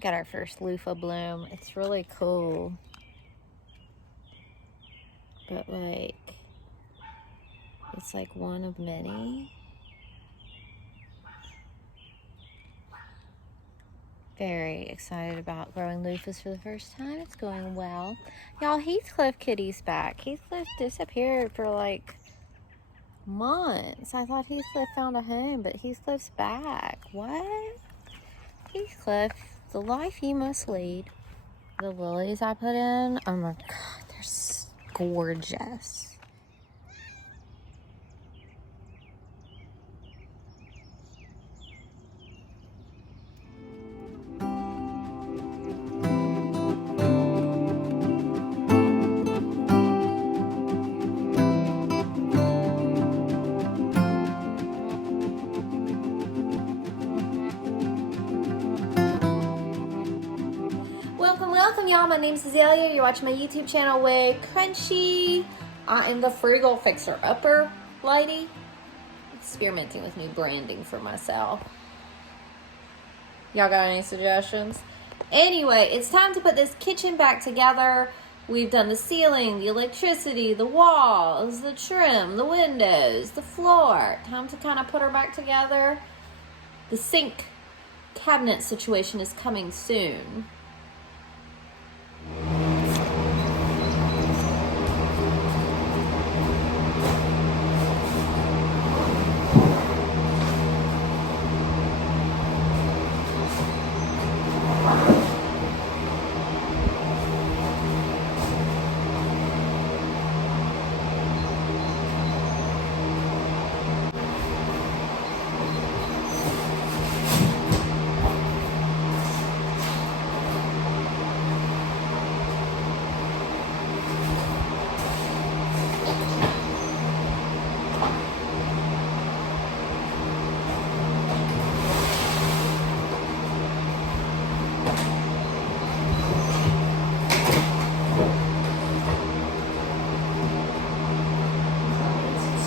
Got our first loofah bloom. It's really cool. But like, it's like one of many. Very excited about growing loofahs for the first time. It's going well. Y'all, Heathcliff kitty's back. Heathcliff disappeared for like months. I thought Heathcliff found a home, but Heathcliff's back. What? Heathcliff, the life you must lead. The lilies I put in, oh my God, they're gorgeous. Welcome y'all, my name's Azalea. You're watching my YouTube channel, WayCrunchy. I am the frugal fixer-upper lady. Experimenting with new branding for myself. Y'all got any suggestions? Anyway, it's time to put this kitchen back together. We've done the ceiling, the electricity, the walls, the trim, the windows, the floor. Time to kind of put her back together. The sink cabinet situation is coming soon.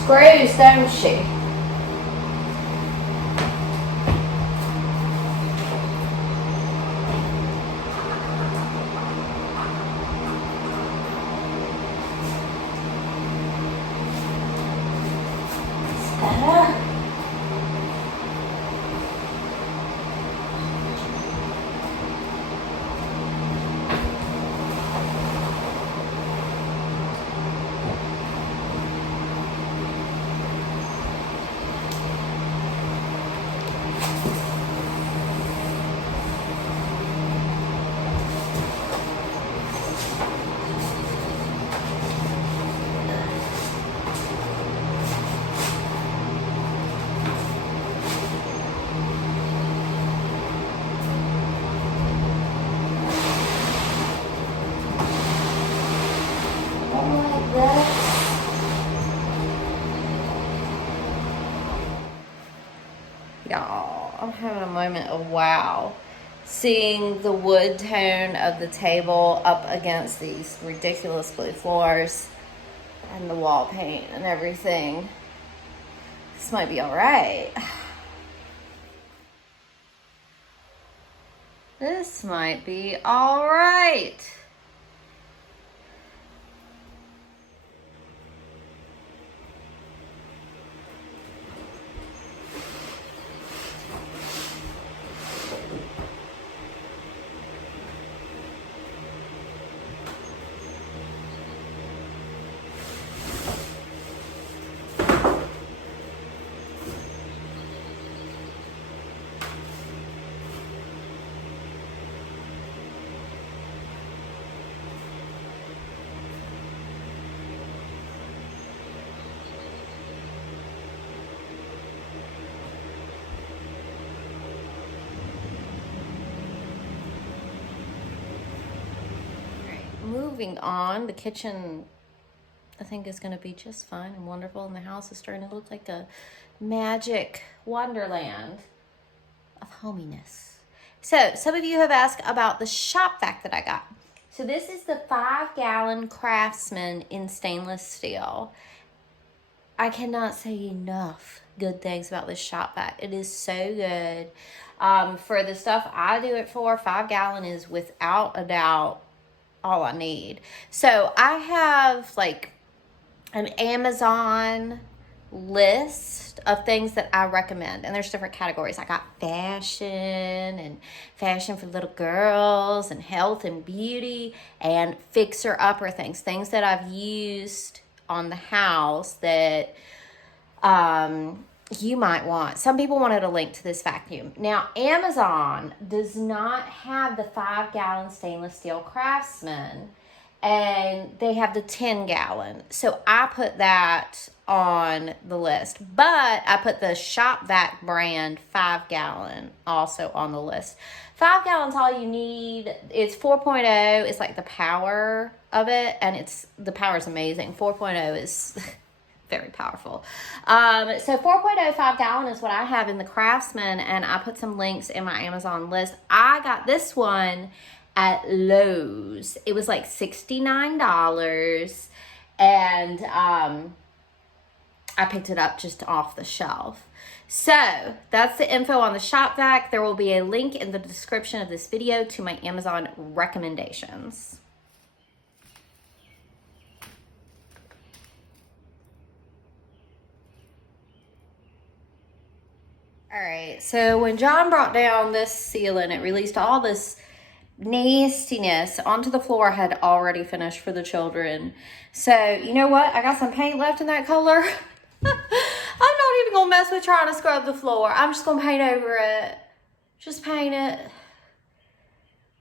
Screws, don't she? Y'all, I'm having a moment of wow. Seeing the wood tone of the table up against these ridiculous blue floors and the wall paint and everything. This might be alright. This might be alright. Moving on, the kitchen I think is going to be just fine and wonderful, and the house is starting to look like a magic wonderland of hominess. So some of you have asked about the shop vac that I got. So this is the 5-gallon Craftsman in stainless steel. I cannot say enough good things about this shop vac. It is so good. For the stuff I do it for, 5-gallon is without a doubt all I need. So I have like an Amazon list of things that I recommend, and there's different categories. I got fashion and fashion for little girls and health and beauty and fixer upper things that I've used on the house that you might want. Some people wanted a link to this vacuum. Now, Amazon does not have the 5-gallon stainless steel Craftsman, and they have the 10-gallon. So I put that on the list. But I put the Shop Vac brand 5-gallon also on the list. 5 gallons all you need. It's 4.0. It's like the power of it, and the power is amazing. 4.0 is very powerful. So 4.0 5-gallon is what I have in the Craftsman, and I put some links in my Amazon list. I got this one at Lowe's. It was like $69, and I picked it up just off the shelf. So that's the info on the Shop Vac. There will be a link in the description of this video to my Amazon recommendations. All right, so when John brought down this ceiling, it released all this nastiness onto the floor. I had already finished for the children. So, you know what? I got some paint left in that color. I'm not even going to mess with trying to scrub the floor. I'm just going to paint over it. Just paint it.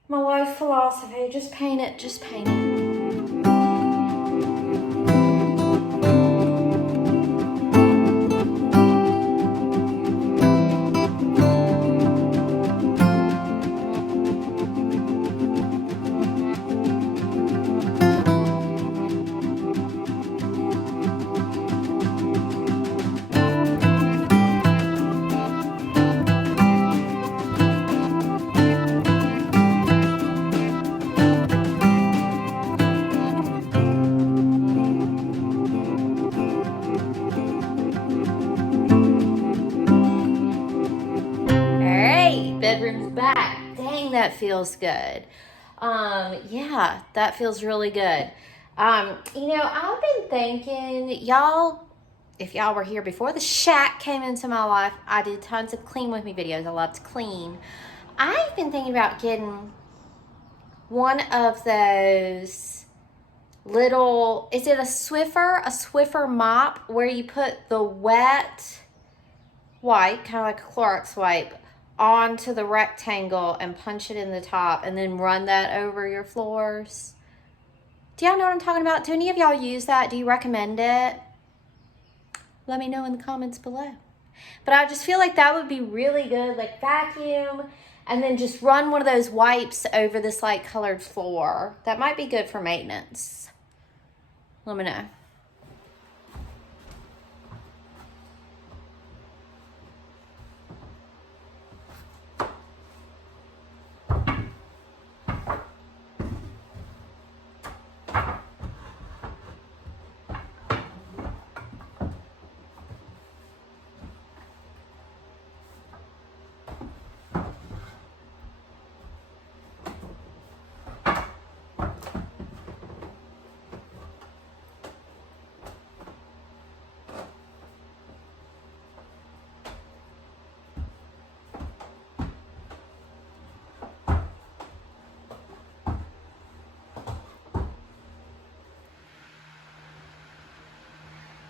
My wife's philosophy, just paint it, just paint it. Bedroom's back. Dang, that feels good. Yeah, that feels really good. You know, I've been thinking, y'all, if y'all were here before the shack came into my life, I did tons of clean with me videos. I love to clean. I've been thinking about getting one of those little, is it a Swiffer mop, where you put the wet wipe, kind of like a Clorox wipe, onto the rectangle and punch it in the top and then run that over your floors. Do y'all know what I'm talking about? Do any of y'all use that? Do you recommend it? Let me know in the comments below. But I just feel like that would be really good, like vacuum and then just run one of those wipes over this like colored floor. That might be good for maintenance. Let me know.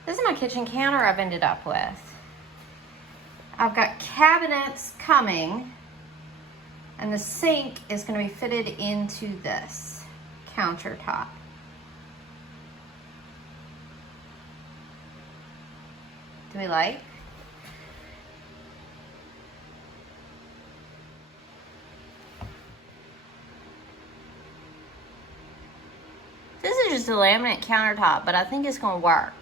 This is my kitchen counter I've ended up with. I've got cabinets coming, and the sink is going to be fitted into this countertop. Do we like? This is just a laminate countertop, but I think it's going to work.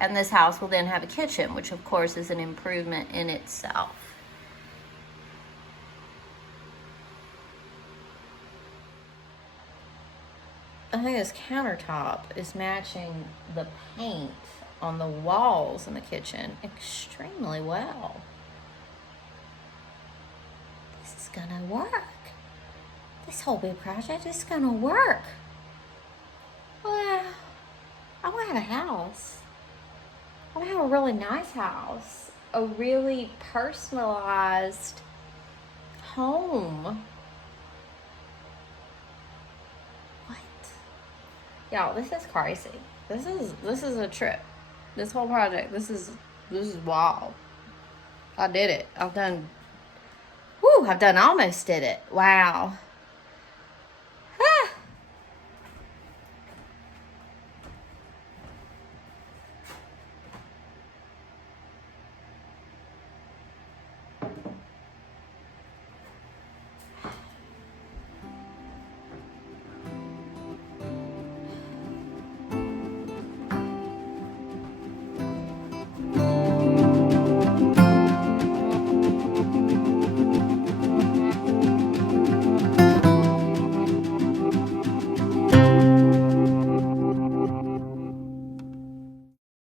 And this house will then have a kitchen, which of course is an improvement in itself. I think this countertop is matching the paint on the walls in the kitchen extremely well. this is gonna work. This whole big project is gonna work. Well, I want to have a house. I want to have a really nice house. A really personalized home. What? Y'all, this is crazy. This is a trip. This whole project, this is wild. I did it. I've done almost did it. Wow.